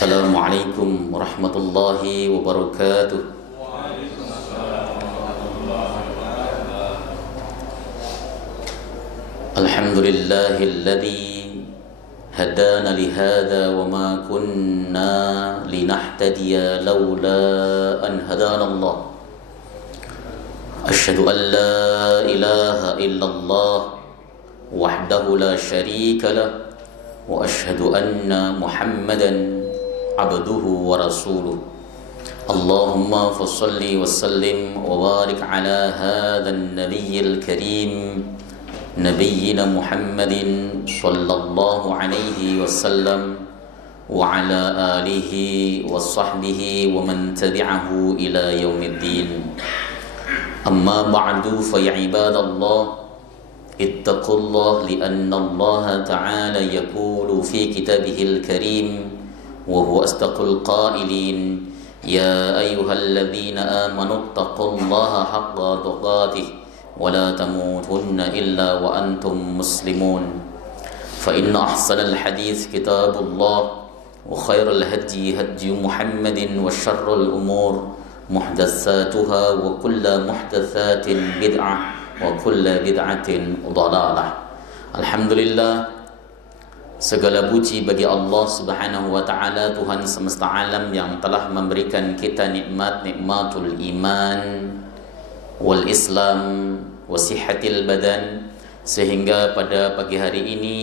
Assalamualaikum warahmatullahi wabarakatuh. Alhamdulillahilladzi hadana lihada wa ma kunna linahtadiya laula an hadana Allah. Asyhadu an la ilaha illallah wahdahu la syarika lah wa asyhadu anna Muhammadan abduhu wa rasuluh. Allahumma fassalli wa sallim wa barik ala hadzal nabiyyil karim nabiyyina Muhammadin sallallahu alaihi wasallam wa ala alihi wa sahbihi wa man tabi'ahu ila yaumiddin. Amma ba'du fa ya ibadallah ittaqullah lianna Allah ta'ala yaqulu fi kitabihil karim wa huwa asdaqul qailin ya ayyuhalladzina amanu ittaqullaha haqqa tuqatih wa la tamutunna illa wa antum muslimun. Fa inna ahsanal hadits kitabullah wa khairal hadyi hadyu Muhammadin wa syarrul umur muhdatsatuha wa kullu muhdatsatin bid'ah wa kullu bid'atin dhalalah. Alhamdulillah, segala puji bagi Allah Subhanahu wa taala, Tuhan semesta alam yang telah memberikan kita nikmatul iman wal Islam wa sihhatil badan, sehingga pada pagi hari ini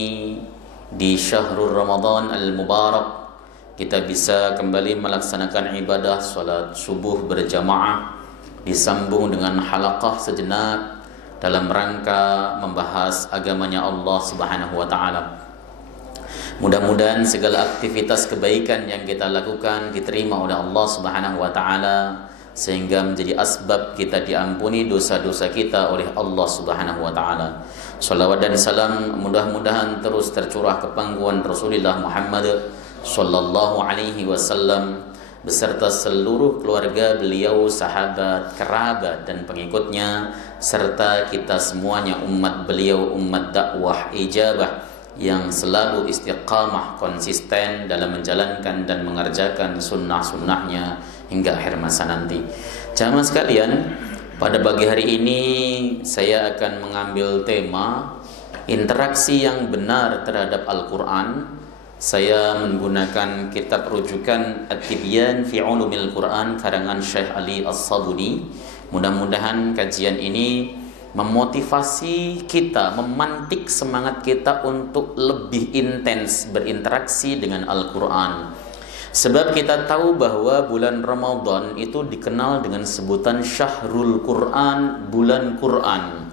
di syahrul Ramadan al-Mubarak kita bisa kembali melaksanakan ibadah salat subuh berjamaah, disambung dengan halaqah sejenak dalam rangka membahas agamanya Allah Subhanahu wa taala. Mudah-mudahan segala aktivitas kebaikan yang kita lakukan diterima oleh Allah Subhanahu wa taala, sehingga menjadi asbab kita diampuni dosa-dosa kita oleh Allah Subhanahu wa taala. Shalawat dan salam mudah-mudahan terus tercurah ke pangkuan Rasulullah Muhammad sallallahu alaihi wasallam beserta seluruh keluarga beliau, sahabat, kerabat dan pengikutnya, serta kita semuanya umat beliau, umat dakwah ijabah yang selalu istiqamah konsisten dalam menjalankan dan mengerjakan sunnah-sunnahnya hingga akhir masa nanti. Jamaah sekalian, pada pagi hari ini saya akan mengambil tema interaksi yang benar terhadap Al-Quran. Saya menggunakan kitab rujukan At-Tibyan fi Ulumil Quran karangan Syekh Ali As-Sabuni. Mudah-mudahan kajian ini memotivasi kita, memantik semangat kita untuk lebih intens berinteraksi dengan Al-Quran. Sebab kita tahu bahwa bulan Ramadan itu dikenal dengan sebutan Syahrul Quran, bulan Quran.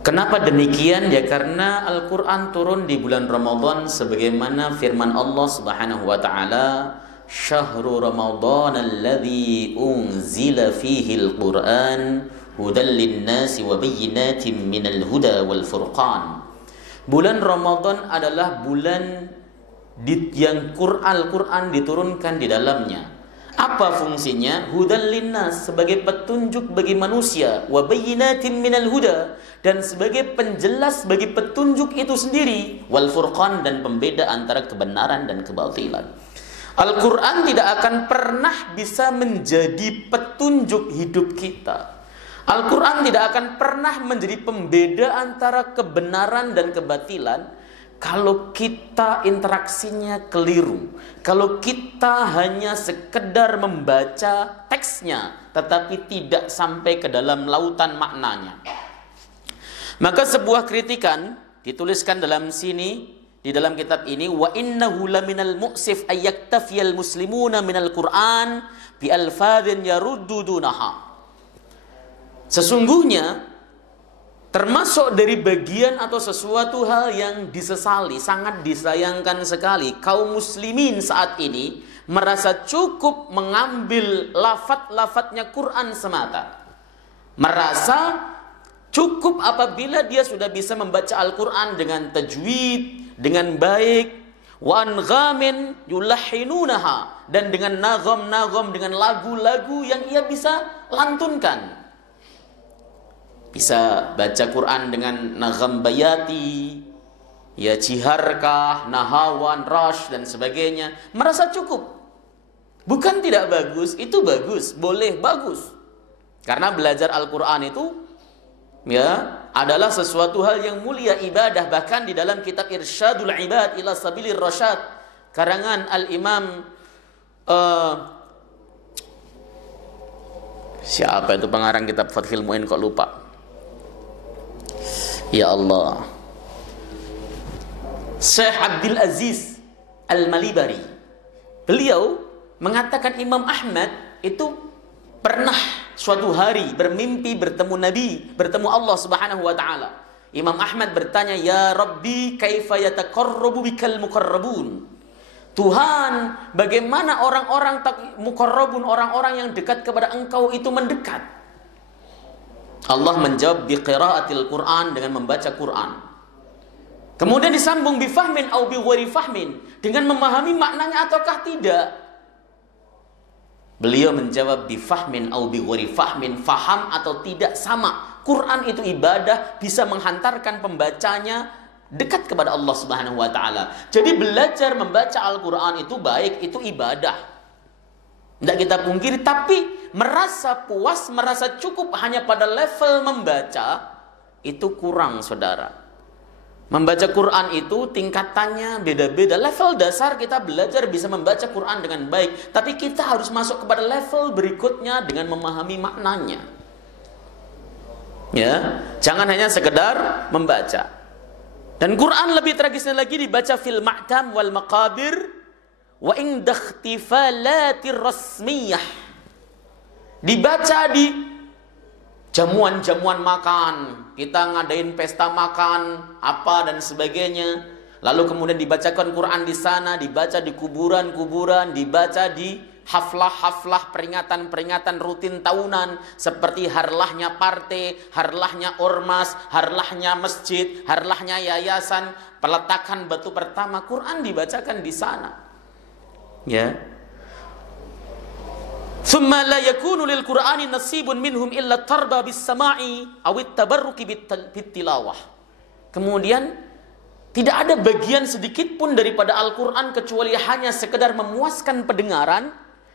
Kenapa demikian? Ya karena Al-Quran turun di bulan Ramadan sebagaimana firman Allah Subhanahu wa taala, Syahrul Ramadan alladzi unzila fihi al-Quran hudan lin-nasi wa bayyinatin minal huda wal furqan. Bulan Ramadan adalah bulan yang Al-Quran diturunkan di dalamnya. Apa fungsinya? Hudan linnas, sebagai petunjuk bagi manusia, wa bayyinatin minal huda, dan sebagai penjelas bagi petunjuk itu sendiri, wal furqan, dan pembeda antara kebenaran dan kebatilan. Al-Quran tidak akan pernah bisa menjadi petunjuk hidup kita. Al-Quran tidak akan pernah menjadi pembeda antara kebenaran dan kebatilan kalau kita interaksinya keliru, kalau kita hanya sekedar membaca teksnya tetapi tidak sampai ke dalam lautan maknanya. Maka sebuah kritikan dituliskan dalam sini, di dalam kitab ini, wa innahu laminal mu'sif ayyaktafiyal muslimuna minal Qur'an bi alfadhin yaruddu dunaha. Sesungguhnya termasuk dari bagian atau sesuatu hal yang disesali, sangat disayangkan sekali, kaum muslimin saat ini merasa cukup mengambil lafaz-lafaznya Quran semata. Merasa cukup apabila dia sudah bisa membaca Al-Quran dengan tajwid, dengan baik, wa anghamin yulahinunaha, dan dengan nagom-nagom, dengan lagu-lagu yang ia bisa lantunkan. Bisa baca Quran dengan nagam bayati, ya jiharkah, nahawan, rash dan sebagainya, merasa cukup. Bukan tidak bagus, itu bagus, boleh bagus. Karena belajar Al-Qur'an itu ya adalah sesuatu hal yang mulia, ibadah. Bahkan di dalam kitab Irsyadul Ibad ila Sabilir Rasyad karangan Al-Imam siapa itu pengarang kitab Fathul Mu'in, kok lupa. Ya Allah, Syekh Abdul Aziz Al-Malibari. Beliau mengatakan Imam Ahmad itu pernah suatu hari bermimpi bertemu Nabi, bertemu Allah Subhanahu wa taala. Imam Ahmad bertanya, "Ya Rabbi, kaifa yataqarrabu bikal muqarrabun?" Tuhan, bagaimana orang-orang muqarrabun, orang-orang yang dekat kepada Engkau itu mendekat? Allah menjawab biqiraatil Quran, dengan membaca Quran. Kemudian disambung bifahmin au bighairi fahmin, dengan memahami maknanya ataukah tidak. Beliau menjawab bifahmin au bighairi fahmin, faham atau tidak sama. Quran itu ibadah, bisa menghantarkan pembacanya dekat kepada Allah Subhanahu wa taala. Jadi belajar membaca Al-Qur'an itu baik, itu ibadah. Tidak kita pungkiri, tapi merasa puas, merasa cukup hanya pada level membaca, itu kurang, saudara. Membaca Quran itu tingkatannya beda-beda. Level dasar kita belajar bisa membaca Quran dengan baik, tapi kita harus masuk kepada level berikutnya dengan memahami maknanya. Ya, jangan hanya sekedar membaca. Dan Quran lebih tragisnya lagi dibaca fil ma'tam wal maqabir wa inda ikhtifalatir rasmiyah. Dibaca di jamuan-jamuan makan, kita ngadain pesta makan apa dan sebagainya, lalu kemudian dibacakan Quran di sana, dibaca di kuburan-kuburan, dibaca di haflah-haflah, peringatan-peringatan rutin tahunan seperti harlahnya partai, harlahnya ormas, harlahnya masjid, harlahnya yayasan, peletakan batu pertama, Quran dibacakan di sana. Ya. Thumma la yakunu lil Qur'ani nasibun minhum illa tarda bis sama'i aw at-tabarruki bit tilawah. Kemudian tidak ada bagian sedikit pun daripada Al-Qur'an kecuali hanya sekedar memuaskan pendengaran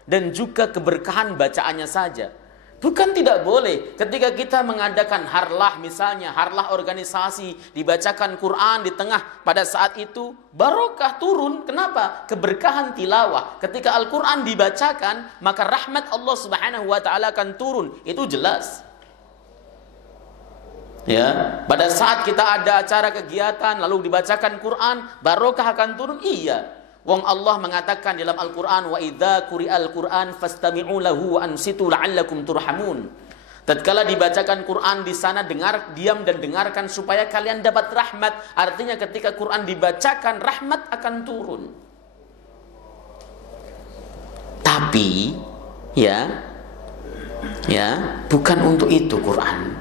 dan juga keberkahan bacaannya saja. Bukan tidak boleh ketika kita mengadakan harlah, misalnya harlah organisasi, dibacakan Quran di tengah, pada saat itu barokah turun. Kenapa? Keberkahan tilawah. Ketika Al-Quran dibacakan, maka rahmat Allah Subhanahu wa taala akan turun. Itu jelas. Ya, pada saat kita ada acara kegiatan lalu dibacakan Quran, barokah akan turun. Iya. Wong Allah mengatakan dalam Al-Quran, wa idza quri'al Quran fastami'u lahu wa ansitu la'allakum turhamun. Tatkala dibacakan Quran di sana, dengar, diam dan dengarkan supaya kalian dapat rahmat. Artinya ketika Quran dibacakan, rahmat akan turun. Tapi ya bukan untuk itu Quran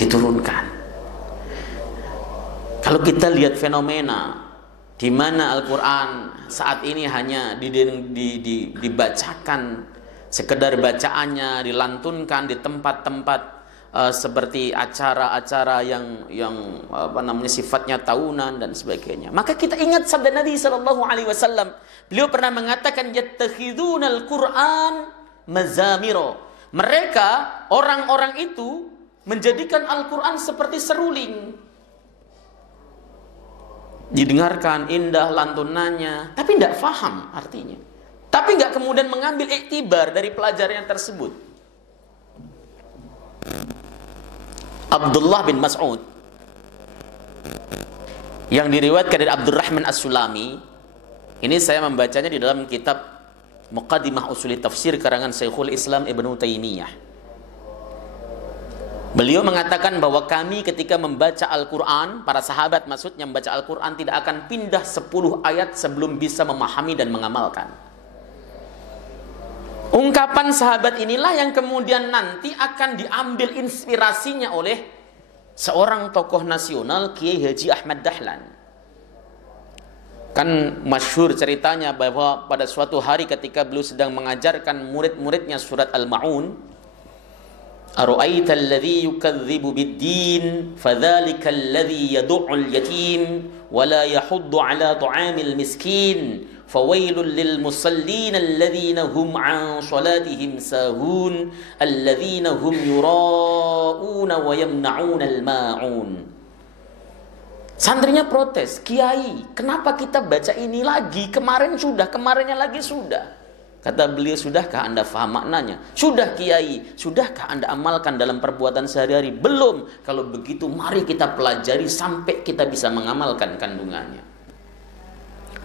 diturunkan. Kalau kita lihat fenomena di mana Al-Quran saat ini hanya dibacakan sekedar bacaannya, dilantunkan di tempat-tempat seperti acara-acara yang sifatnya tahunan dan sebagainya. Maka kita ingat sabda Nabi SAW. Beliau pernah mengatakan, yattakhidunal Qur'an mazamiro. Mereka, orang-orang itu menjadikan Al-Quran seperti seruling. Didengarkan indah lantunannya, tapi tidak faham artinya. Tapi nggak kemudian mengambil iktibar dari pelajaran tersebut. Abdullah bin Mas'ud yang diriwayatkan dari Abdurrahman As-Sulami, ini saya membacanya di dalam kitab Muqaddimah Usuli Tafsir karangan Syekhul Islam Ibnu Taimiyah. Beliau mengatakan bahwa kami ketika membaca Al-Quran, para sahabat maksudnya membaca Al-Quran, tidak akan pindah 10 ayat sebelum bisa memahami dan mengamalkan. Ungkapan sahabat inilah yang kemudian nanti akan diambil inspirasinya oleh seorang tokoh nasional, Kiai Haji Ahmad Dahlan. Kan masyhur ceritanya bahwa pada suatu hari ketika beliau sedang mengajarkan murid-muridnya surat Al-Ma'un, Ara'aita alladhi yukadzibu bid-din fadzalika alladhi yad'ul yatim wa la yahuddu 'ala ta'amil miskin fawailul lil musallin alladhina hum 'an salatihim sahun alladhina hum yura'una wa yamna'una al-ma'un. Santrinya protes, "Kiai, kenapa kita baca ini lagi? Kemarinnya lagi sudah." Kata beliau, "Sudahkah Anda faham maknanya?" "Sudah Kiai." "Sudahkah Anda amalkan dalam perbuatan sehari-hari?" "Belum." "Kalau begitu mari kita pelajari sampai kita bisa mengamalkan kandungannya."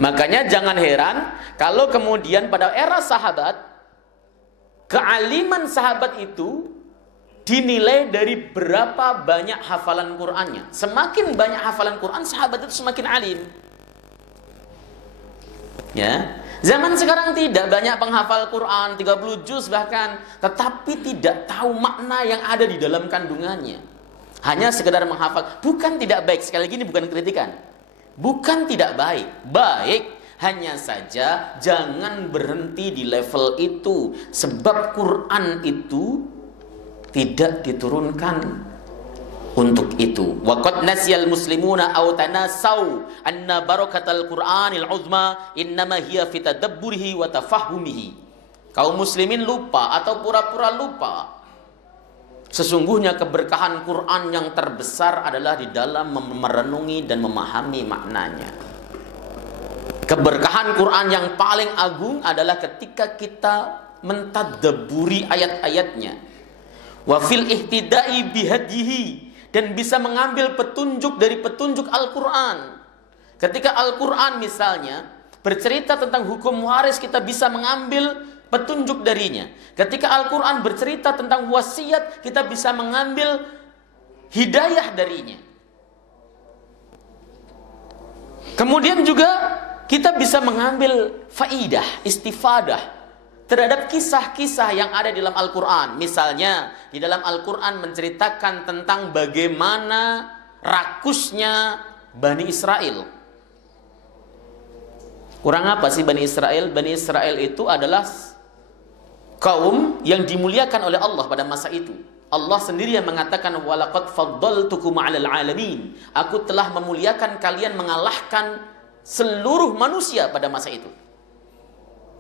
Makanya jangan heran kalau kemudian pada era sahabat, kealiman sahabat itu dinilai dari berapa banyak hafalan Qur'annya. Semakin banyak hafalan Qur'an, sahabat itu semakin alim. Ya. Zaman sekarang tidak, banyak penghafal Quran 30 juz bahkan, tetapi tidak tahu makna yang ada di dalam kandungannya. Hanya sekedar menghafal. Bukan tidak baik, sekali lagi ini bukan kritikan. Bukan tidak baik, baik. Hanya saja jangan berhenti di level itu, sebab Quran itu tidak diturunkan untuk itu. Waqad nasyal muslimuna aw tanasau anna barakatal Qur'anil uzma innama hiya fi tadabburihi wa tafahhumihi. Kaum muslimin lupa atau pura-pura lupa, sesungguhnya keberkahan Quran yang terbesar adalah di dalam merenungi dan memahami maknanya. Keberkahan Quran yang paling agung adalah ketika kita mentadabburi ayat-ayatnya. Wa fil ihtida'i bihadihi, dan bisa mengambil petunjuk dari petunjuk Al-Quran. Ketika Al-Quran misalnya bercerita tentang hukum waris, kita bisa mengambil petunjuk darinya. Ketika Al-Quran bercerita tentang wasiat, kita bisa mengambil hidayah darinya. Kemudian juga kita bisa mengambil faidah, istifadah terhadap kisah-kisah yang ada di dalam Al-Quran. Misalnya, di dalam Al-Quran menceritakan tentang bagaimana rakusnya Bani Israel. Kurang apa sih Bani Israel? Bani Israel itu adalah kaum yang dimuliakan oleh Allah pada masa itu. Allah sendiri yang mengatakan, "Walaqad faddaltukum 'alal 'alamin." Aku telah memuliakan kalian, mengalahkan seluruh manusia pada masa itu.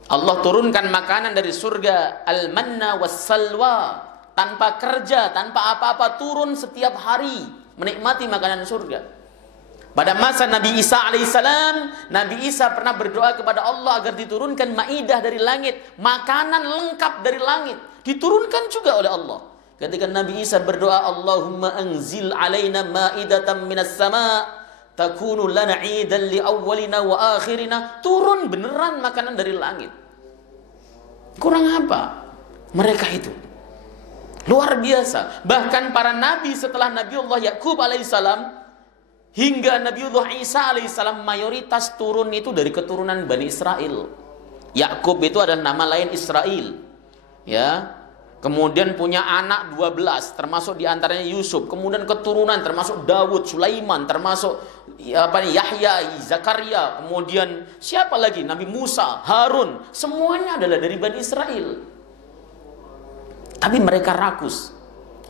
Allah turunkan makanan dari surga, al-manna was-salwa, tanpa kerja, tanpa apa-apa, turun setiap hari, menikmati makanan surga. Pada masa Nabi Isa alaihissalam, Nabi Isa pernah berdoa kepada Allah agar diturunkan maidah dari langit, makanan lengkap dari langit, diturunkan juga oleh Allah. Ketika Nabi Isa berdoa, "Allahumma anzil alaina maidatan minas sama' takunu lana 'idan li awwalina wa akhirina," turun beneran makanan dari langit. Kurang apa mereka itu? Luar biasa. Bahkan para nabi setelah Nabiullah Yakub alaihissalam hingga Nabiullah Isa alaihissalam, mayoritas turun itu dari keturunan Bani Israel. Yakub itu adalah nama lain Israel. Ya. Kemudian punya anak 12, termasuk diantaranya Yusuf. Kemudian keturunan termasuk Dawud, Sulaiman, termasuk Yahya, Zakaria. Kemudian siapa lagi? Nabi Musa, Harun. Semuanya adalah dari Bani Israel. Tapi mereka rakus.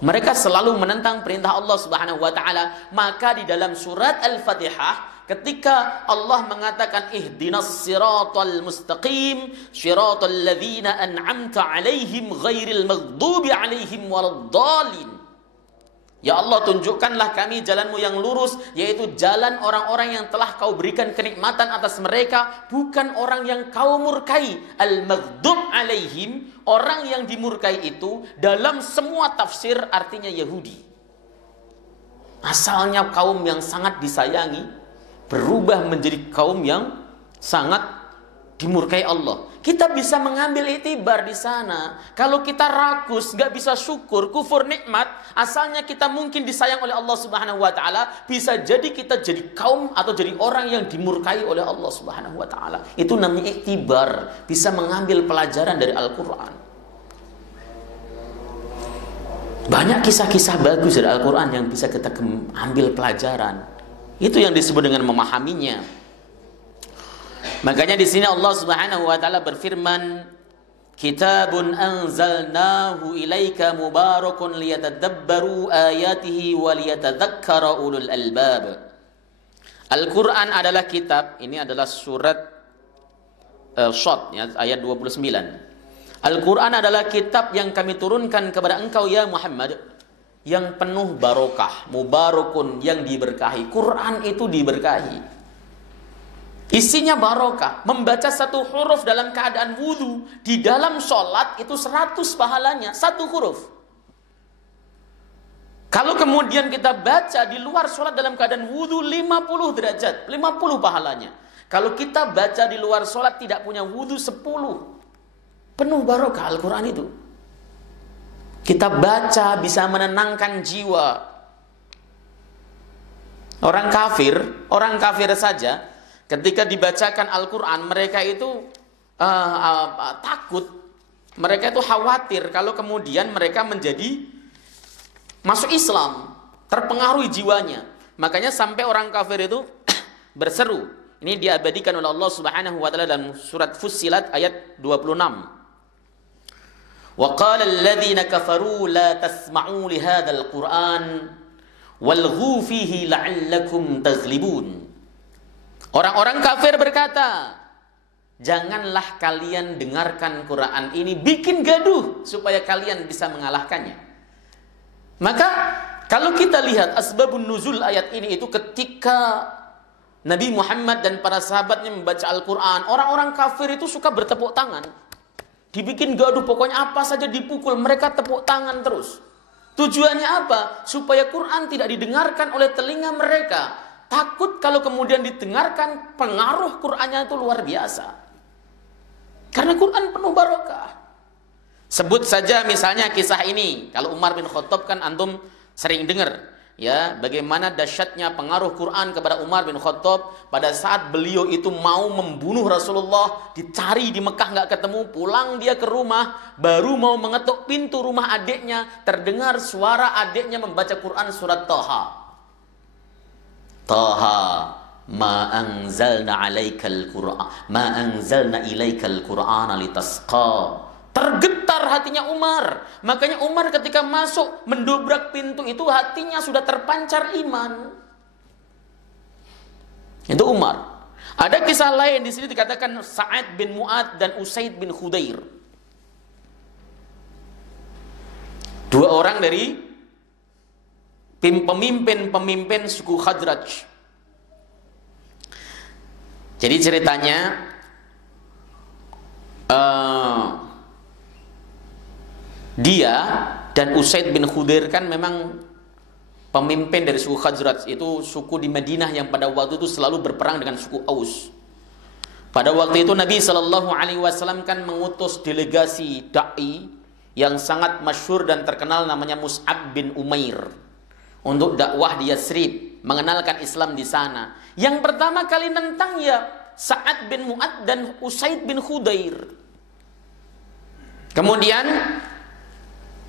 Mereka selalu menentang perintah Allah Subhanahu wa taala. Maka di dalam surat Al-Fatihah, ketika Allah mengatakan ihdinas siratal mustaqim siratal ladzina an'amta 'alaihim ghairil maghdubi 'alaihim waladdallin. Ya Allah, tunjukkanlah kami jalanmu yang lurus, yaitu jalan orang-orang yang telah kau berikan kenikmatan atas mereka, bukan orang yang kau murkai. Al-maghdub 'alaihim, orang yang dimurkai itu dalam semua tafsir artinya Yahudi. Asalnya kaum yang sangat disayangi, berubah menjadi kaum yang sangat dimurkai Allah. Kita bisa mengambil itibar di sana. Kalau kita rakus, nggak bisa syukur, kufur nikmat, asalnya kita mungkin disayang oleh Allah Subhanahu wa taala, bisa jadi kita jadi kaum atau jadi orang yang dimurkai oleh Allah Subhanahu wa taala. Itu namanya iktibar, bisa mengambil pelajaran dari Al-Qur'an. Banyak kisah-kisah bagus dari Al-Qur'an yang bisa kita ambil pelajaran. Itu yang disebut dengan memahaminya. Makanya di sini Allah Subhanahu wa taala berfirman, kitabun anzalnahu ilaika mubarakun liyatadabbaru ayatihi wa liyatadzakkara ulul albab. Al-Quran adalah kitab, ini adalah surat Shad ya, ayat 29. Al-Quran adalah kitab yang kami turunkan kepada engkau ya Muhammad, yang penuh barokah, mubarakun, yang diberkahi. Quran itu diberkahi, isinya barokah. Membaca satu huruf dalam keadaan wudu di dalam sholat itu 100 pahalanya, satu huruf. Kalau kemudian kita baca di luar sholat dalam keadaan wudu, 50 derajat, 50 pahalanya. Kalau kita baca di luar sholat tidak punya wudu, 10. Penuh barokah Al-Quran itu. Kita baca bisa menenangkan jiwa. Orang kafir saja ketika dibacakan Al-Quran, mereka itu takut, mereka itu khawatir kalau kemudian mereka menjadi masuk Islam, terpengaruhi jiwanya. Makanya sampai orang kafir itu berseru. Ini diabadikan oleh Allah Subhanahu wa taala dalam surat Fussilat ayat 26. Wa qala alladziina kafaru la tasma'u li hadzal Qur'an walghu fihi la'allakum taghlibun. Orang-orang kafir berkata, janganlah kalian dengarkan Quran ini, bikin gaduh supaya kalian bisa mengalahkannya. Maka kalau kita lihat asbabun nuzul ayat ini itu ketika Nabi Muhammad dan para sahabatnya membaca Al-Quran, orang-orang kafir itu suka bertepuk tangan. Dibikin gaduh, pokoknya apa saja dipukul, mereka tepuk tangan terus. Tujuannya apa? Supaya Quran tidak didengarkan oleh telinga mereka. Takut kalau kemudian didengarkan, pengaruh Qurannya itu luar biasa. Karena Quran penuh barokah. Sebut saja misalnya kisah ini. Kalau Umar bin Khattab kan antum sering dengar ya, bagaimana dahsyatnya pengaruh Quran kepada Umar bin Khattab pada saat beliau itu mau membunuh Rasulullah, dicari di Mekah nggak ketemu, pulang dia ke rumah, baru mau mengetuk pintu rumah adiknya, terdengar suara adiknya membaca Quran surat Taha. Taha ma anzalna alaikal Qur'an ma anzalna ilaikal Qur'ana litasqa. Tergetar hatinya Umar. Makanya Umar ketika masuk mendobrak pintu itu hatinya sudah terpancar iman. Itu Umar. Ada kisah lain di sini dikatakan Sa'ad bin Mu'ad dan Usaid bin Khudair. Dua orang dari pemimpin suku Khadraj. Jadi ceritanya dia dan Usaid bin Khudair kan memang pemimpin dari suku Khazraj. Itu suku di Madinah yang pada waktu itu selalu berperang dengan suku Aus. Pada waktu itu Nabi SAW kan mengutus delegasi da'i yang sangat masyhur dan terkenal, namanya Mus'ab bin Umair, untuk dakwah di Yathrib, mengenalkan Islam di sana. Yang pertama kali nentang ya Sa'ad bin Mu'ad dan Usaid bin Khudair. Kemudian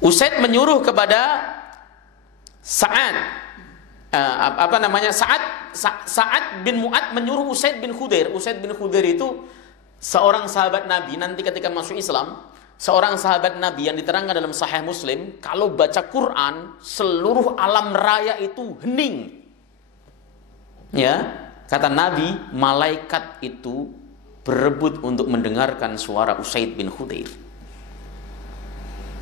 Usaid menyuruh kepada Sa'ad Sa'ad bin Mu'ad menyuruh Usaid bin Khudair. Usaid bin Khudair itu seorang sahabat Nabi. Nanti ketika masuk Islam, seorang sahabat Nabi yang diterangkan dalam Sahih Muslim, kalau baca Quran seluruh alam raya itu hening. Ya, kata Nabi, malaikat itu berebut untuk mendengarkan suara Usaid bin Khudair.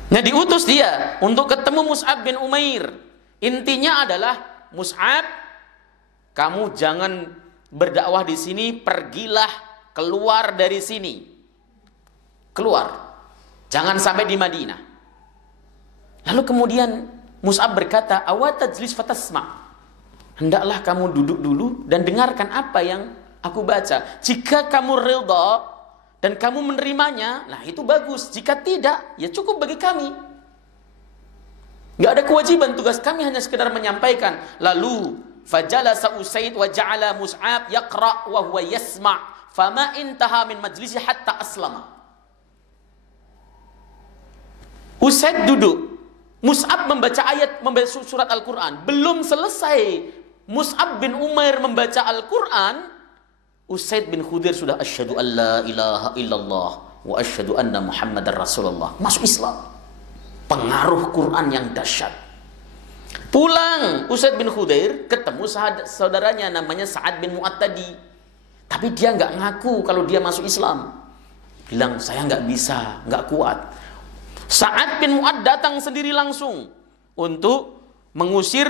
Nah, diutus dia untuk ketemu Mus'ab bin Umair. Intinya adalah, Mus'ab, kamu jangan berdakwah di sini, pergilah keluar dari sini. Keluar. Jangan sampai di Madinah. Lalu kemudian Mus'ab berkata, awatajlis fatasma'. Hendaklah kamu duduk dulu dan dengarkan apa yang aku baca. Jika kamu ridha dan kamu menerimanya, nah itu bagus. Jika tidak, ya cukup bagi kami. Gak ada kewajiban, tugas kami hanya sekedar menyampaikan. Lalu fajalasa Usaid wa ja'ala Mus'ab yaqra' wa huwa yasma' fama intaha min majlisi hatta aslama. Usaid duduk, Mus'ab membaca surat Al-Quran. Belum selesai Mus'ab bin Umair membaca Al-Quran, Usaid bin Khudair sudah asyhadu an la ilaha illallah wa asyhadu anna Muhammadar Rasulullah. Masuk Islam. Pengaruh Quran yang dahsyat. Pulang Usaid bin Khudair ketemu saudaranya namanya Sa'ad bin Mu'ad tadi. Tapi dia nggak ngaku kalau dia masuk Islam. Bilang, saya nggak bisa, nggak kuat. Sa'ad bin Mu'ad datang sendiri langsung untuk mengusir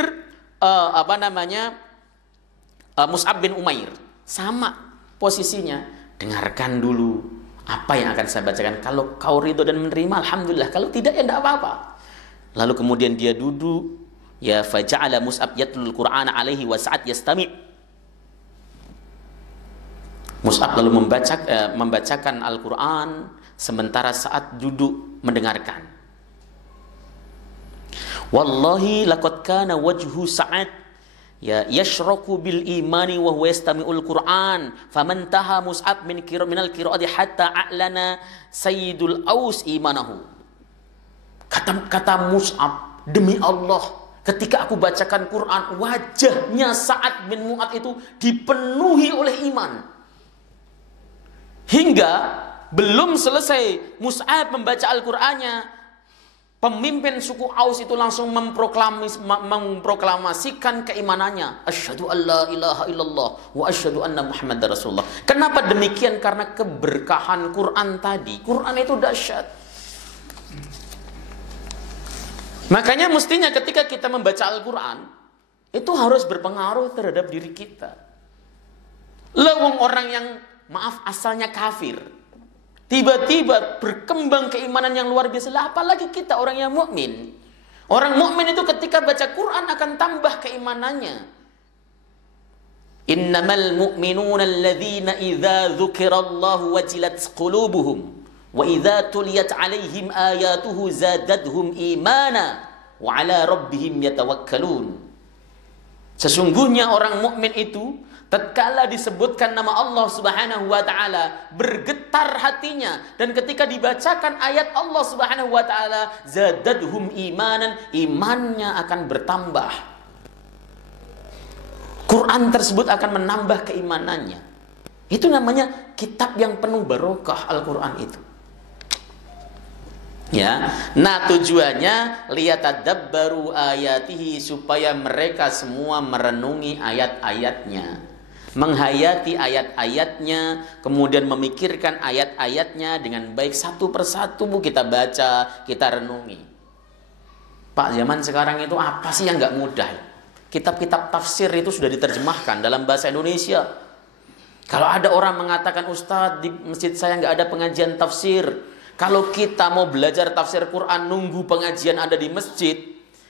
Mus'ab bin Umair. Sama posisinya. Dengarkan dulu apa yang akan saya bacakan. Kalau kau ridho dan menerima, alhamdulillah. Kalau tidak, ya tidak apa-apa. Lalu kemudian dia duduk. Ya, faja'ala Mus'ab yatlul Qur'ana alaihi wa Sa'ad yastami'. Mus'ab lalu membacakan Al-Quran sementara Sa'ad duduk mendengarkan. Wallahi laqad kana wajhu Sa'ad ya yashraku bil imani wa huwa yastami'ul Qur'an faman taha Mus'ab minal qira'ati hatta a'lana sayyidul aus imanahu. Kata Mus'ab, demi Allah, ketika aku bacakan Quran, wajahnya Sa'ad bin Mu'ad itu dipenuhi oleh iman. Hingga belum selesai Mus'ab membaca Al-Qur'annya, pemimpin suku Aus itu langsung memproklamasikan keimanannya. Asyhadu an la ilaha illallah wa asyhadu anna Muhammadar Rasulullah. Kenapa demikian? Karena keberkahan Quran tadi. Quran itu dahsyat. Makanya mestinya ketika kita membaca Al-Quran, itu harus berpengaruh terhadap diri kita. Lewong orang yang, maaf, asalnya kafir, tiba-tiba berkembang keimanan yang luar biasa. Lah, apalagi kita orang yang mukmin. Orang mukmin itu ketika baca Quran akan tambah keimanannya. Innamal mu'minuna alladzina idza dzukirallahu wajilat qulubuhum wa idza tuliyat 'alaihim ayatuhu zadatuhum imana wa 'ala rabbihim yatawakkalun. Sesungguhnya orang mukmin itu tatkala disebutkan nama Allah Subhanahu wa taala bergetar hatinya, dan ketika dibacakan ayat Allah Subhanahu wa taala zadatuhum imanan, imannya akan bertambah. Quran tersebut akan menambah keimanannya. Itu namanya kitab yang penuh barokah, Al-Quran itu. Ya, nah tujuannya liyatadabbaru ayatihi, supaya mereka semua merenungi ayat-ayatnya, menghayati ayat-ayatnya, kemudian memikirkan ayat-ayatnya dengan baik satu persatu. Kita baca, kita renungi. Pak, zaman sekarang itu apa sih yang nggak mudah? Kitab-kitab tafsir itu sudah diterjemahkan dalam bahasa Indonesia. Kalau ada orang mengatakan, Ustadz, di masjid saya nggak ada pengajian tafsir. Kalau kita mau belajar tafsir Quran, nunggu pengajian ada di masjid,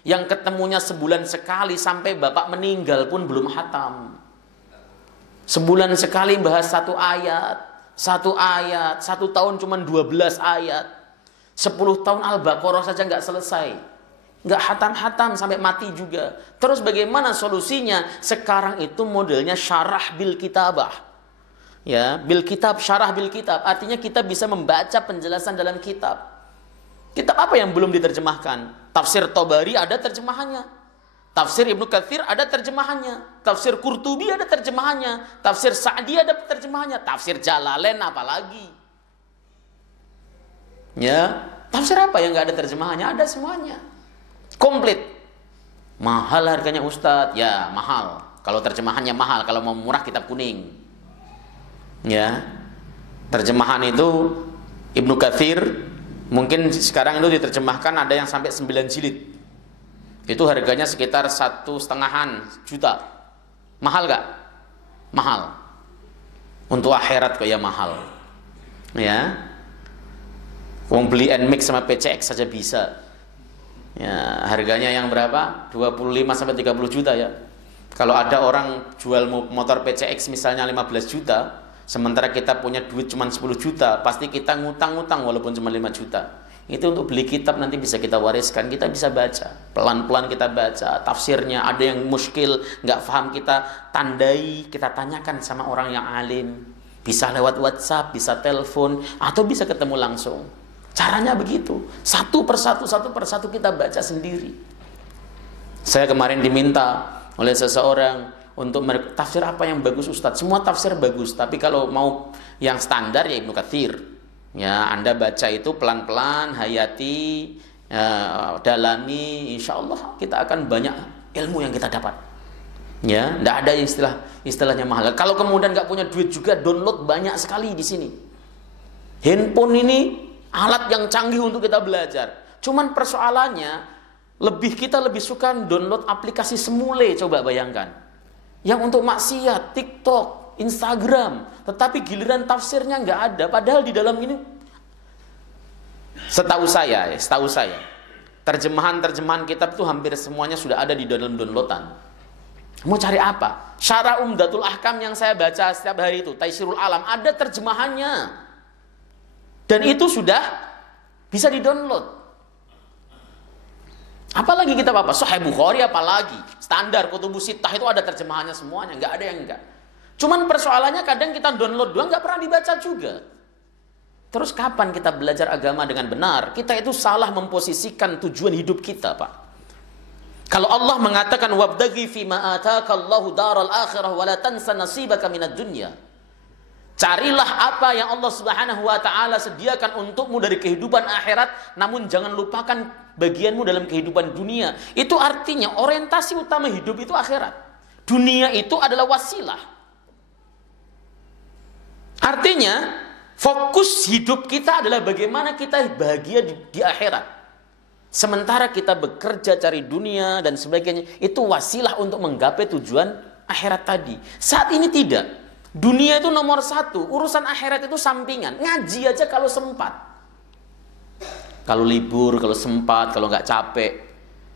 yang ketemunya sebulan sekali sampai bapak meninggal pun belum hatam. Sebulan sekali bahas satu ayat, satu tahun cuma 12 ayat. 10 tahun Al-Baqarah saja nggak selesai. Nggak hatam-hatam sampai mati juga. Terus bagaimana solusinya? Sekarang itu modelnya syarah bil kitabah. Ya, bil kitab, syarah bil kitab. Artinya kita bisa membaca penjelasan dalam kitab. Kitab apa yang belum diterjemahkan? Tafsir Tabari ada terjemahannya. Tafsir Ibnu Katsir ada terjemahannya. Tafsir Qurtubi ada terjemahannya. Tafsir Sa'di ada terjemahannya. Tafsir Jalalain apalagi. Ya, tafsir apa yang nggak ada terjemahannya? Ada semuanya. Komplit. Mahal harganya Ustadz. Ya, mahal. Kalau terjemahannya mahal. Kalau mau murah kitab kuning. Ya, terjemahan itu Ibnu Katsir mungkin sekarang itu diterjemahkan ada yang sampai 9 jilid. Itu harganya sekitar 1,5 juta. Mahal gak? Mahal. Untuk akhirat kok ya mahal. Ya, wong beli NMIX sama PCX saja bisa. Ya, harganya yang berapa? 25 sampai 30 juta ya. Kalau ada orang jual motor PCX misalnya 15 juta, sementara kita punya duit cuma 10 juta, pasti kita ngutang-ngutang walaupun cuma 5 juta. Itu untuk beli kitab nanti bisa kita wariskan, kita bisa baca. Pelan-pelan kita baca tafsirnya. Ada yang muskil, nggak paham, kita tandai, kita tanyakan sama orang yang alim. Bisa lewat WhatsApp, bisa telepon, atau bisa ketemu langsung. Caranya begitu. Satu persatu kita baca sendiri. Saya kemarin diminta oleh seseorang untuk tafsir apa yang bagus Ustadz. Semua tafsir bagus, tapi kalau mau yang standar ya Ibnu Katsir. Ya, Anda baca itu pelan-pelan, hayati, dalami, insya Allah kita akan banyak ilmu yang kita dapat. Ya, tidak ada istilahnya mahal. Kalau kemudian nggak punya duit juga, download banyak sekali di sini. Handphone ini alat yang canggih untuk kita belajar. Cuman persoalannya, kita lebih suka download aplikasi semule, coba bayangkan. Yang untuk maksiat, TikTok, Instagram, tetapi giliran tafsirnya nggak ada. Padahal di dalam ini, setahu saya, terjemahan kitab itu hampir semuanya sudah ada di dalam downloadan. Mau cari apa? Syarah Umdatul Ahkam yang saya baca setiap hari itu, Taisirul Alam, ada terjemahannya. Dan itu sudah bisa di-download. Apalagi kitab apa? Sahih Bukhari apalagi. Standar Kutubus Sittah itu ada terjemahannya semuanya, nggak ada yang enggak. Cuman persoalannya kadang kita download doang, nggak pernah dibaca juga. Terus kapan kita belajar agama dengan benar? Kita itu salah memposisikan tujuan hidup kita, Pak. Kalau Allah mengatakan wabdaghi fima ataakallahu daral akhirah wa la tansa nasibaka minad dunya. Carilah apa yang Allah Subhanahu wa taala sediakan untukmu dari kehidupan akhirat, namun jangan lupakan bagianmu dalam kehidupan dunia. Itu artinya orientasi utama hidup itu akhirat. Dunia itu adalah wasilah. Artinya fokus hidup kita adalah bagaimana kita bahagia di akhirat. Sementara kita bekerja cari dunia dan sebagainya, itu wasilah untuk menggapai tujuan akhirat tadi. Saat ini tidak. Dunia itu nomor satu, urusan akhirat itu sampingan. Ngaji aja kalau sempat. Kalau libur, kalau sempat, kalau nggak capek,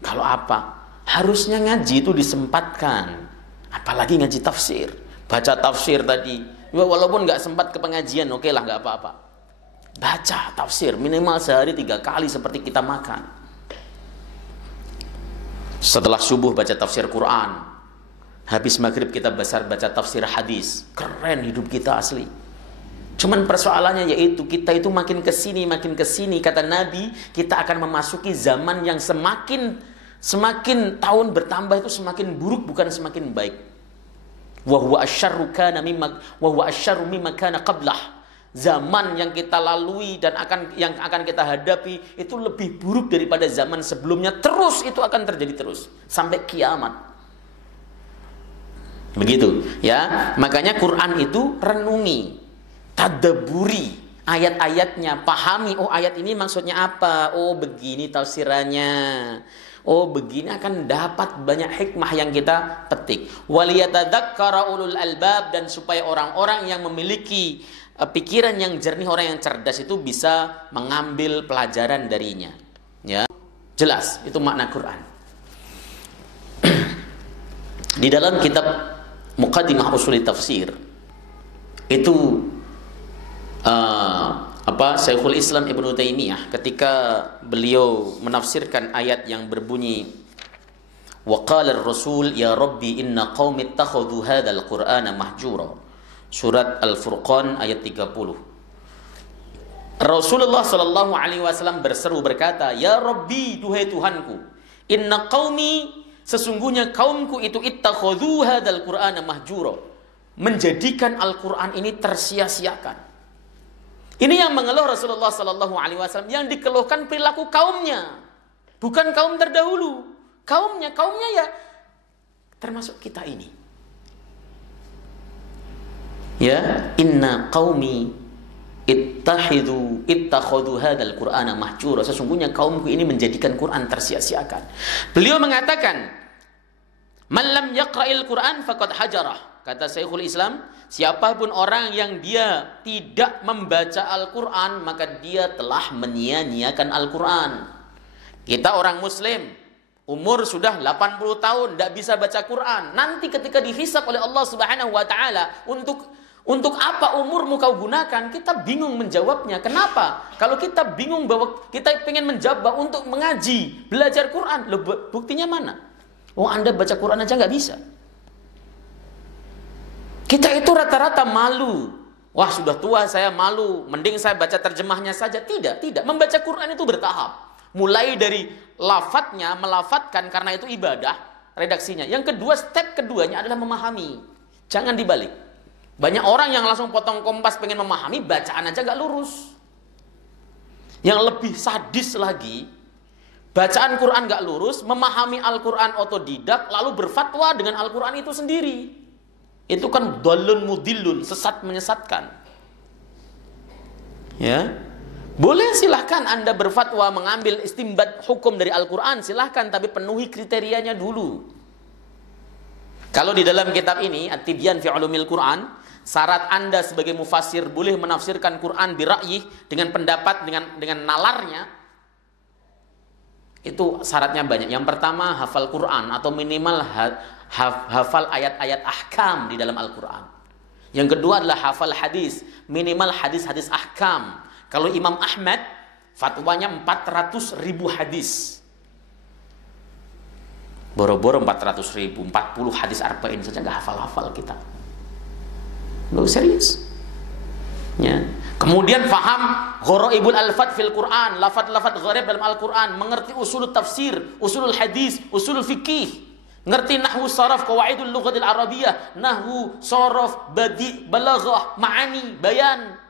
kalau apa. Harusnya ngaji itu disempatkan. Apalagi ngaji tafsir. Baca tafsir tadi. Walaupun nggak sempat ke pengajian, oke lah, nggak apa-apa. Baca tafsir minimal sehari 3 kali seperti kita makan. Setelah subuh baca tafsir Quran. Habis maghrib kita baca tafsir hadis. Keren hidup kita asli. Cuman persoalannya yaitu kita itu makin kesini kata Nabi, kita akan memasuki zaman yang semakin tahun bertambah itu semakin buruk, bukan semakin baik. Wa huwa asyarru mimma kana qablah. Zaman yang kita lalui dan yang akan kita hadapi itu lebih buruk daripada zaman sebelumnya. Terus itu akan terjadi terus sampai kiamat. Begitu, ya. Makanya Quran itu renungi, tadabburi ayat-ayatnya, pahami, oh ayat ini maksudnya apa? Oh begini tafsirannya. Oh begini, akan dapat banyak hikmah yang kita petik. Waliyatadzakkara ulul albab, dan supaya orang-orang yang memiliki pikiran yang jernih, orang yang cerdas itu bisa mengambil pelajaran darinya. Ya, jelas itu makna Quran. Di dalam kitab Muqaddimah Ushul Tafsir itu Syekhul Islam Ibnu Taimiyah ketika beliau menafsirkan ayat yang berbunyi wa qala ar-rasul ya rabbi inna qaumi ittakhadhu hadzal qur'ana mahjura, surat Al-Furqan ayat 30. Rasulullah sallallahu alaihi wasallam berseru berkata, ya rabbi, duhai Tuhanku, inna qaumi, sesungguhnya kaumku itu ittakhadhu hadzal qur'ana mahjura, menjadikan Al-Qur'an ini tersia-siakan. Ini yang mengeluh Rasulullah sallallahu alaihi wasallam, yang dikeluhkan perilaku kaumnya, bukan kaum terdahulu. Kaumnya ya termasuk kita ini. Ya, inna qaumi ittakhadhu hadzal qur'ana mahjura, sesungguhnya kaumku ini menjadikan Quran tersia-siakan. Beliau mengatakan, man lam yaqra'il Qur'an faqad hajarah. Kata Syekhul Islam, siapapun orang yang dia tidak membaca Al-Quran, maka dia telah menyia-nyiakan Al-Quran. Kita orang muslim, umur sudah 80 tahun, tidak bisa baca Quran. Nanti ketika dihisab oleh Allah Subhanahu wa ta'ala, untuk apa umurmu kau gunakan? Kita bingung menjawabnya. Kenapa? Kalau kita bingung bahwa kita ingin menjawab untuk mengaji, belajar Quran, buktinya mana? Oh, Anda baca Quran aja nggak bisa. Kita itu rata-rata malu. Wah, sudah tua saya malu, mending saya baca terjemahnya saja. Tidak. Membaca Quran itu bertahap. Mulai dari lafadznya, melafatkan karena itu ibadah, redaksinya. Yang kedua, step keduanya adalah memahami. Jangan dibalik. Banyak orang yang langsung potong kompas pengen memahami, bacaan aja nggak lurus. Yang lebih sadis lagi, bacaan Quran gak lurus, memahami Al-Quran otodidak, lalu berfatwa dengan Al-Quran itu sendiri. Itu kan dhalun mudillun, sesat menyesatkan. Ya, boleh silahkan Anda berfatwa mengambil istinbat hukum dari Al-Quran, silahkan, tapi penuhi kriterianya dulu. Kalau di dalam kitab ini, At-Tibyan fi Ulumil Quran, syarat Anda sebagai mufassir boleh menafsirkan Quran bira'yih, dengan pendapat, dengan nalarnya, itu syaratnya banyak. Yang pertama, hafal Quran atau minimal hafal ayat-ayat ahkam di dalam Al-Quran. Yang kedua adalah hafal hadis, minimal hadis-hadis ahkam. Kalau Imam Ahmad, fatwanya 400.000 hadis. Boro-boro 400.000, 40 hadis arba'in saja nggak hafal-hafal kita. Nggak serius. Ya. Kemudian faham gharaibul alfat fil Quran, lafaz-lafaz gharib dalam Al-Quran, mengerti usul tafsir, usul hadis, usul fikih, ngerti nahwu saraf, qawaidul lughatil arabiyah, nahwu, saraf, badi, balaghah, ma'ani, bayan.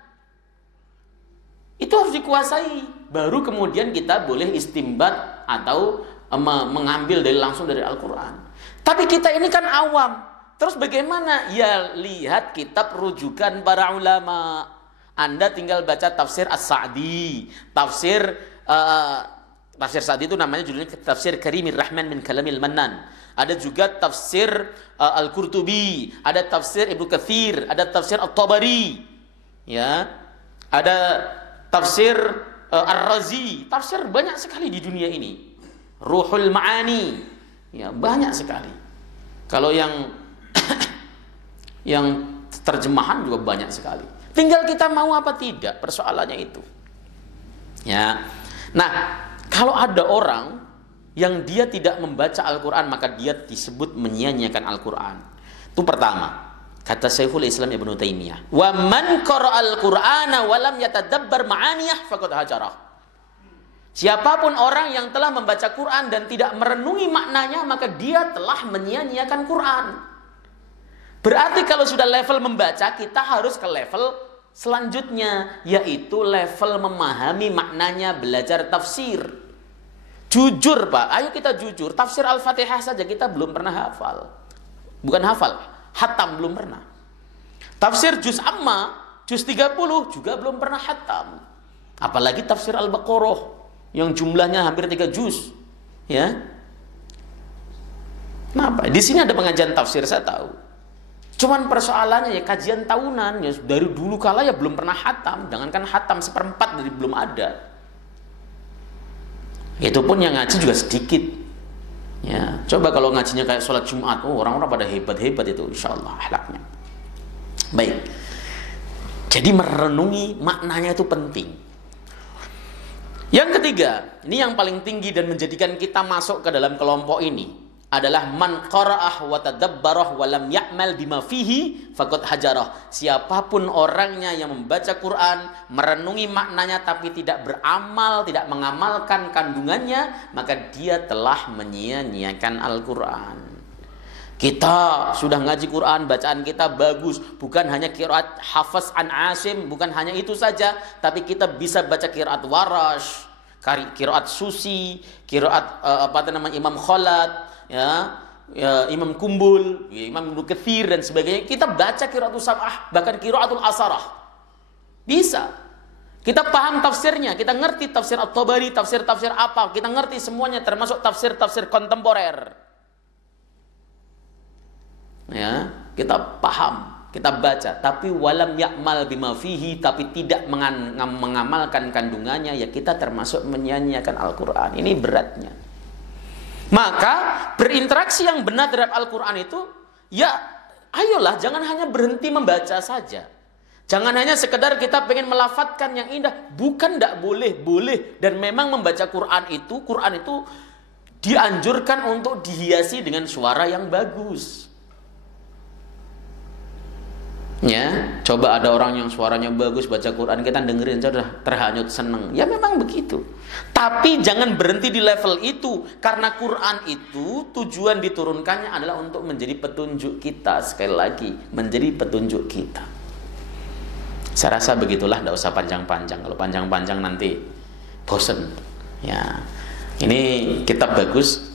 Itu harus dikuasai. Baru kemudian kita boleh istimbat atau mengambil dari langsung dari Al-Quran. Tapi kita ini kan awam. Terus bagaimana? Ya lihat kitab rujukan para ulama. Anda tinggal baca tafsir As-Sa'di. Tafsir Sa'di itu namanya judulnya Tafsir Karimir Rahman min Kalamil Mannan. Ada juga tafsir Al-Qurtubi, ada tafsir Ibnu Katsir, ada tafsir At-Tabari. Ya. Ada tafsir Ar-Razi. Tafsir banyak sekali di dunia ini. Ruhul Ma'ani, ya banyak sekali. Kalau yang yang terjemahan juga banyak sekali. Tinggal kita mau apa tidak, persoalannya itu. Ya. Nah, kalau ada orang yang dia tidak membaca Al-Quran, maka dia disebut menyia-nyiakan Al-Quran. Itu pertama. Kata Syekhul Islam Ibnu Taimiyah, "Wa man qara'al Qur'ana wa lam yatadabbar ma'aniyah faqad hajarah." Siapapun orang yang telah membaca Quran dan tidak merenungi maknanya, maka dia telah menyia-nyiakan Quran. Berarti kalau sudah level membaca, kita harus ke level selanjutnya, yaitu level memahami maknanya, belajar tafsir. Jujur Pak, ayo kita jujur, tafsir Al-Fatihah saja kita belum pernah hafal. Bukan hafal, hatam belum pernah. Tafsir Juz Amma, Juz 30 juga belum pernah hatam. Apalagi tafsir Al-Baqarah yang jumlahnya hampir 3 juz, ya. Kenapa? Di sini ada pengajian tafsir, saya tahu. Cuman persoalannya ya kajian tahunan, ya dari dulu kala ya belum pernah hatam, jangankan hatam seperempat dari belum ada. Itu pun yang ngaji juga sedikit. Ya, coba kalau ngajinya kayak sholat Jumat, orang-orang pada hebat-hebat itu, insya Allah akhlaknya. Baik. Jadi merenungi maknanya itu penting. Yang ketiga, ini yang paling tinggi dan menjadikan kita masuk ke dalam kelompok ini adalah man qara'ah wa tadabbarah wa lam ya'mal bima fihi faqad hajarah. Siapapun orangnya yang membaca Quran, merenungi maknanya tapi tidak beramal, tidak mengamalkan kandungannya, maka dia telah menyia-nyiakan Al-Quran. Kita sudah ngaji Quran, bacaan kita bagus, bukan hanya qiraat Hafs an Asim, bukan hanya itu saja, tapi kita bisa baca qiraat Warash, qiraat Susi, qiraat Imam Khalad, ya, Imam Kumbul, ya, Imam Ibnu Katsir dan sebagainya. Kita baca qiraatul sab'ah, bahkan qiraatul asarah. Bisa. Kita paham tafsirnya, kita ngerti tafsir At-Tabari, tafsir-tafsir apa, kita ngerti semuanya termasuk tafsir-tafsir kontemporer. Ya, kita paham, kita baca, tapi walam ya'mal bima fihi, tapi tidak mengamalkan kandungannya, ya kita termasuk menyia-nyiakan Al-Quran. Ini beratnya. Maka berinteraksi yang benar terhadap Al-Quran itu, ya ayolah, jangan hanya berhenti membaca saja. Jangan hanya sekedar kita pengen melafadzkan yang indah. Bukan tidak boleh, boleh. Dan memang membaca Quran itu dianjurkan untuk dihiasi dengan suara yang bagus. Ya, coba ada orang yang suaranya bagus baca Quran, kita dengerin saja terhanyut seneng. Ya memang begitu. Tapi jangan berhenti di level itu, karena Quran itu tujuan diturunkannya adalah untuk menjadi petunjuk kita. Sekali lagi, menjadi petunjuk kita. Saya rasa begitulah, tidak usah panjang-panjang. Kalau panjang-panjang nanti bosen. Ya, ini kitab bagus.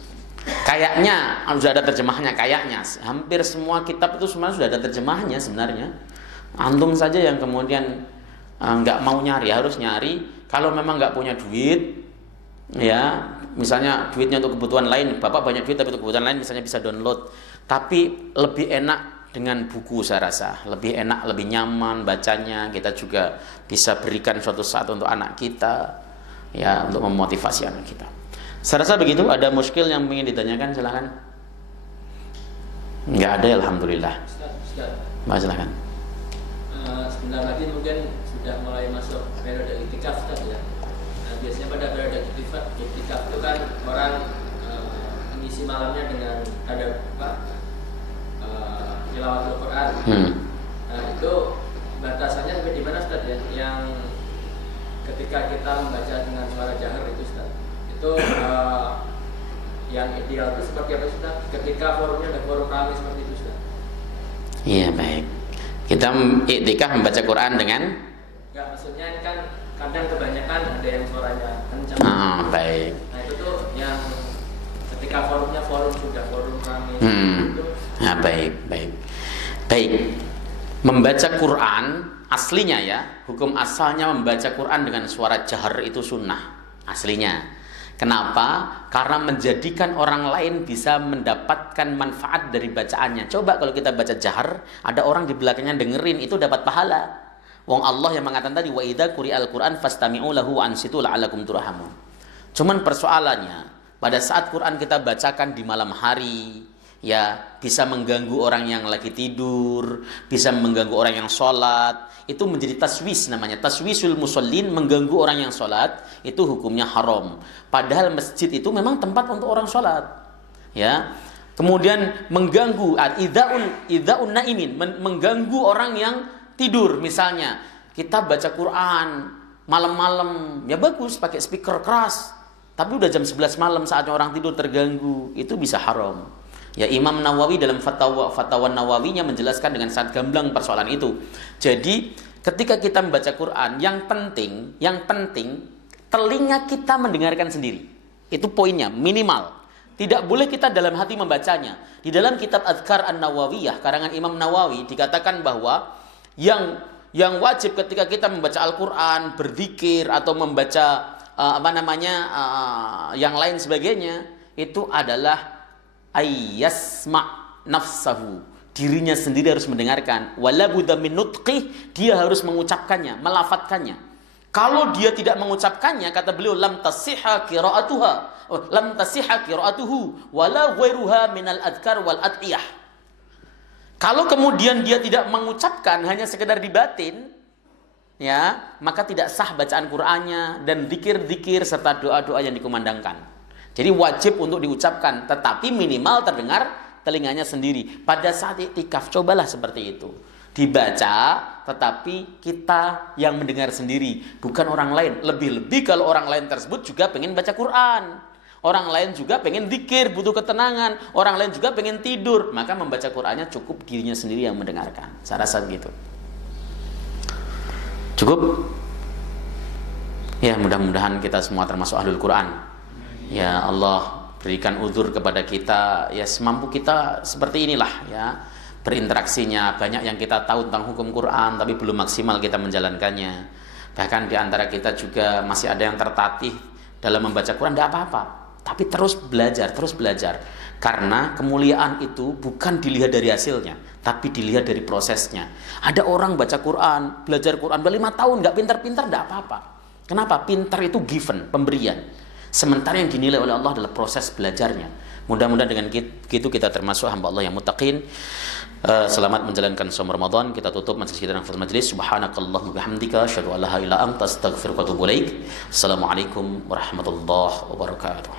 Kayaknya sudah ada terjemahnya, kayaknya hampir semua kitab itu sebenarnya sudah ada terjemahnya sebenarnya. Antum saja yang kemudian nggak mau nyari, harus nyari. Kalau memang nggak punya duit, ya misalnya duitnya untuk kebutuhan lain, bapak banyak duit tapi untuk kebutuhan lain misalnya bisa download. Tapi lebih enak dengan buku, saya rasa lebih enak, lebih nyaman bacanya. Kita juga bisa berikan suatu saat untuk anak kita, ya, untuk memotivasi anak kita. Saya rasa begitu. Ada muskil yang ingin ditanyakan, silakan. Nggak ada, alhamdulillah. Ustaz. Mbak, silakan. Sebentar lagi mungkin sudah mulai masuk periode iktikaf, Ustaz, ya. Nah, biasanya pada periode iktikaf itu kan orang mengisi malamnya dengan ada tilawah Al-Quran. Nah, itu batasannya sampai di mana, Ustaz, ya? Yang ketika kita membaca dengan suara jahar itu, Ustaz, itu yang ideal itu seperti apa, Ustaz? Ketika forumnya ada forum ramai seperti itu, Ustaz. Iya, baik. Kita iktikaf membaca Quran dengan? Enggak, maksudnya ini kan kadang kebanyakan ada yang suaranya kencang. Baik. Nah, itu tuh yang ketika forumnya sudah forum ramai itu. Nah, baik. Membaca Quran aslinya, ya, hukum asalnya membaca Quran dengan suara jahar itu sunnah aslinya. Kenapa? Karena menjadikan orang lain bisa mendapatkan manfaat dari bacaannya. Coba kalau kita baca jahar, ada orang di belakangnya dengerin, itu dapat pahala. Wong Allah yang mengatakan tadi, wa idza quri'al Qur'an fastami'u lahu wa ansitu la'allakum turhamun. Cuman persoalannya, pada saat Quran kita bacakan di malam hari, ya, bisa mengganggu orang yang lagi tidur, bisa mengganggu orang yang sholat. Itu menjadi taswis, namanya taswisul musallin, mengganggu orang yang sholat. Itu hukumnya haram. Padahal masjid itu memang tempat untuk orang sholat, ya. Kemudian mengganggu idzaun naimin, mengganggu orang yang tidur. Misalnya kita baca Quran malam-malam, ya bagus pakai speaker keras, tapi udah jam 11 malam saatnya orang tidur terganggu, itu bisa haram. Ya, Imam Nawawi dalam fatwa Nawawinya menjelaskan dengan sangat gamblang persoalan itu. Jadi ketika kita membaca Quran, yang penting telinga kita mendengarkan sendiri. Itu poinnya, minimal. Tidak boleh kita dalam hati membacanya. Di dalam kitab Adhkar An-Nawawiyah karangan Imam Nawawi dikatakan bahwa yang wajib ketika kita membaca Al-Quran, berzikir atau membaca yang lain sebagainya, itu adalah ayyasma nafsahu, dirinya sendiri harus mendengarkan. Wala budda min nutqih, dia harus mengucapkannya, melafatkannya. Kalau dia tidak mengucapkannya, kata beliau, lam tasihha qira'atuhu wala ghairuha minal adhkar wal ad'iyah. Kalau kemudian dia tidak mengucapkan, hanya sekedar di batin, ya, maka tidak sah bacaan Qur'annya dan zikir-zikir serta doa-doa yang dikumandangkan. Jadi wajib untuk diucapkan, tetapi minimal terdengar telinganya sendiri. Pada saat iktikaf, cobalah seperti itu. Dibaca, tetapi kita yang mendengar sendiri, bukan orang lain. Lebih-lebih kalau orang lain tersebut juga pengen baca Quran. Orang lain juga pengen zikir, butuh ketenangan. Orang lain juga pengen tidur. Maka membaca Qurannya cukup dirinya sendiri yang mendengarkan. Saya rasa begitu. Cukup? Ya, mudah-mudahan kita semua termasuk ahlul Quran. Ya Allah, berikan uzur kepada kita, ya semampu kita seperti inilah, ya, berinteraksinya. Banyak yang kita tahu tentang hukum Quran tapi belum maksimal kita menjalankannya. Bahkan di antara kita juga masih ada yang tertatih dalam membaca Quran, tidak apa-apa, tapi terus belajar. Karena kemuliaan itu bukan dilihat dari hasilnya, tapi dilihat dari prosesnya. Ada orang baca Quran, belajar Quran 5 tahun, nggak pintar-pintar, tidak apa-apa. Kenapa? Pintar itu given, pemberian. Sementara yang dinilai oleh Allah adalah proses belajarnya. Mudah-mudahan dengan gitu kita termasuk hamba Allah yang muttaqin. Selamat menjalankan saum Ramadan. Kita tutup majelis kita dengan majlis. Subhanakallahumma bihamdika asyhadu an la ilaha illa anta astaghfiruka wa atubu ilaik. Assalamualaikum warahmatullahi wabarakatuh.